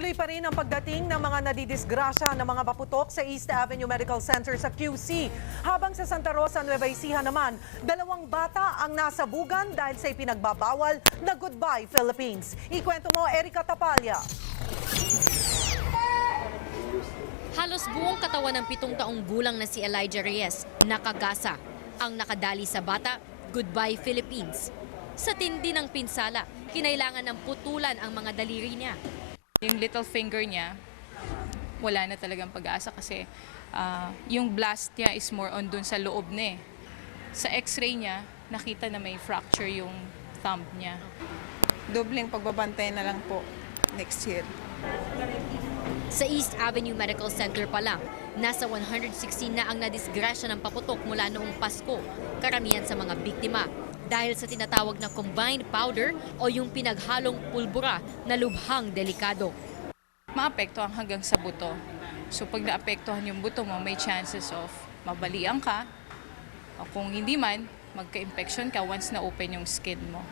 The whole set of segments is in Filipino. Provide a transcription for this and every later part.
Patuloy pa rin ang pagdating ng mga nadidisgrasya ng mga paputok sa East Avenue Medical Center sa QC. Habang sa Santa Rosa, Nueva Ecija naman, dalawang bata ang nasabugan dahil sa ipinagbabawal na Goodbye Philippines. Ikwento mo, Erika Tapalya. Halos buong katawan ng pitong taong gulang na si Elijah Reyes nakagasa. Ang nakadali sa bata, Goodbye Philippines. Sa tindi ng pinsala, kinailangan ng putulan ang mga daliri niya. Yung little finger niya, wala na talagang pag-asa kasi ah, yung blast niya is more on dun sa loob na eh. Sa x-ray niya, nakita na may fracture yung thumb niya. Dobleng pagbabantay na lang po next year. Sa East Avenue Medical Center pa lang, nasa 116 na ang nadisgrasya ng paputok mula noong Pasko, karamihan sa mga biktima. Dahil sa tinatawag na combined powder o yung pinaghalong pulbura na lubhang delikado. Maapektuhan hanggang sa buto. So pag naapektuhan yung buto mo, may chances of mabalian ka. O kung hindi man, magka-infection ka once na-open yung skin mo.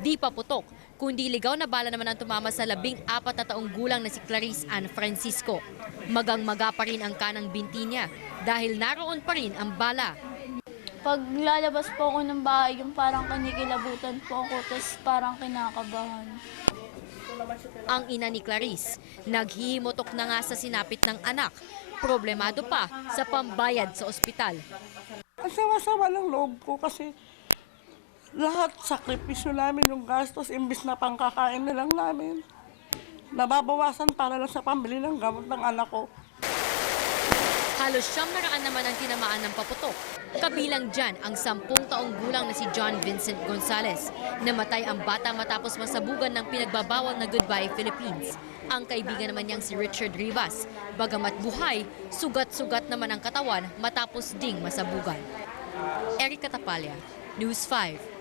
Di pa putok, kundi ligaw na bala naman ang tumama sa labing apat na taong gulang na si Clarice Ann Francisco. Magang-maga pa rin ang kanang binti niya dahil naroon pa rin ang bala. Pag lalabas po ako ng bahay, yung parang kinikilabutan po ako, tapos parang kinakabahan. Ang ina ni Clarice, naghihimotok na nga sa sinapit ng anak. Problemado pa sa pambayad sa ospital. Ang sama-sama ng loob ko kasi lahat sakripisyo namin yung gastos imbis na pangkakain na lang namin. Nababawasan para lang sa pambili ng gamot ng anak ko. Halos siyam na raan naman ang tinamaan ng paputok. Kabilang dyan ang sampung taong gulang na si John Vincent Gonzales. Namatay ang bata matapos masabugan ng pinagbabawal na Goodbye Philippines. Ang kaibigan naman niyang si Richard Rivas. Bagamat buhay, sugat-sugat naman ang katawan matapos ding masabugan. Erika Tapalya, News 5.